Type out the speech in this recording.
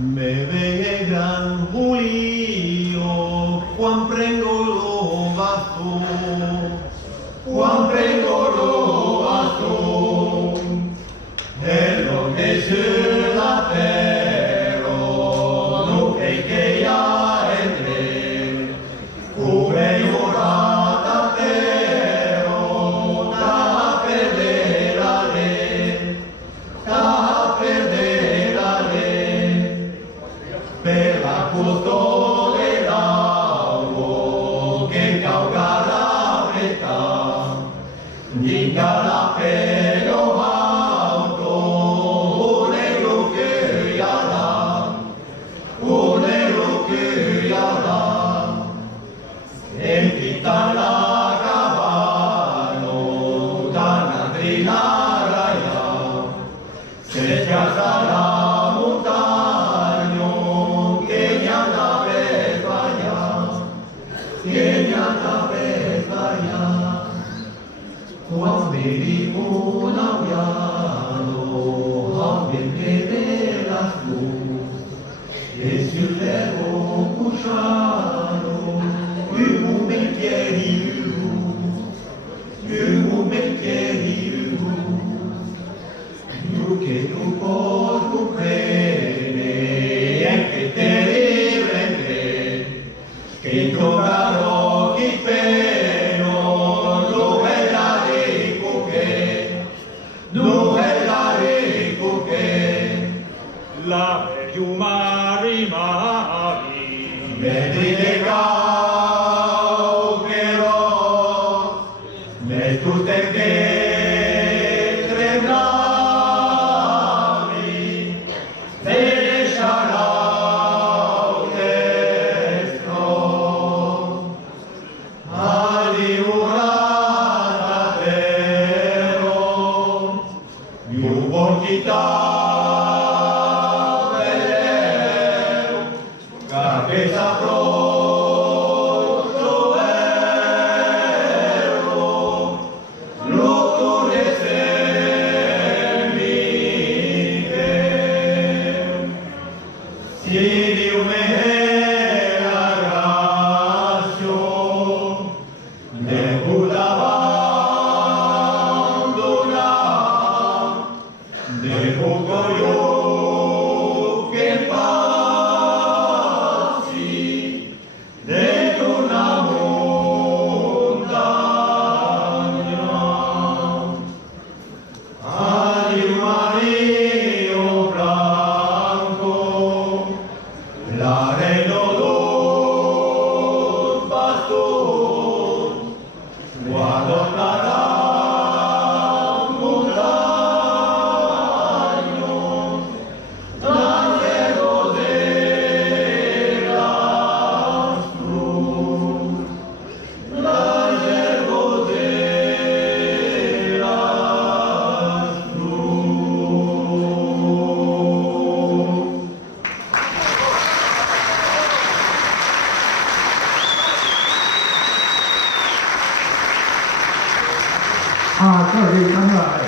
Me ve gran Julio, Juan prendo lo bastó, Juan prendo lo bastó, de lo que se la pero, no que ya entre, cubre llorada pero, ta perderé, per la custode che caucarà metà, dica la pelo alto, un negro che yarà, e tutta la cavallo, dalla trinaraia, se ti alzarà montagno, che mi anda per sbagliare, quando vedi un aviano, ambiente lassù, e sul levo cusciano, un bicchiere tu che tu puoi comprendere, e che te riprende, che troverò chi peno, dove la dico che, la piuma rimani, vedi le caucherò, le tutte che tremlavi, te sciarò destro, ali urata tero, io buon chitarra, che saprò gioero, l'otto le semmiche, si di un ragazzo, ne Buddha abbandona, ne poco io che dentro una montagna, animalio blanco, l'areno d'un bastone, guardo la montagna, dalle rose各位参赛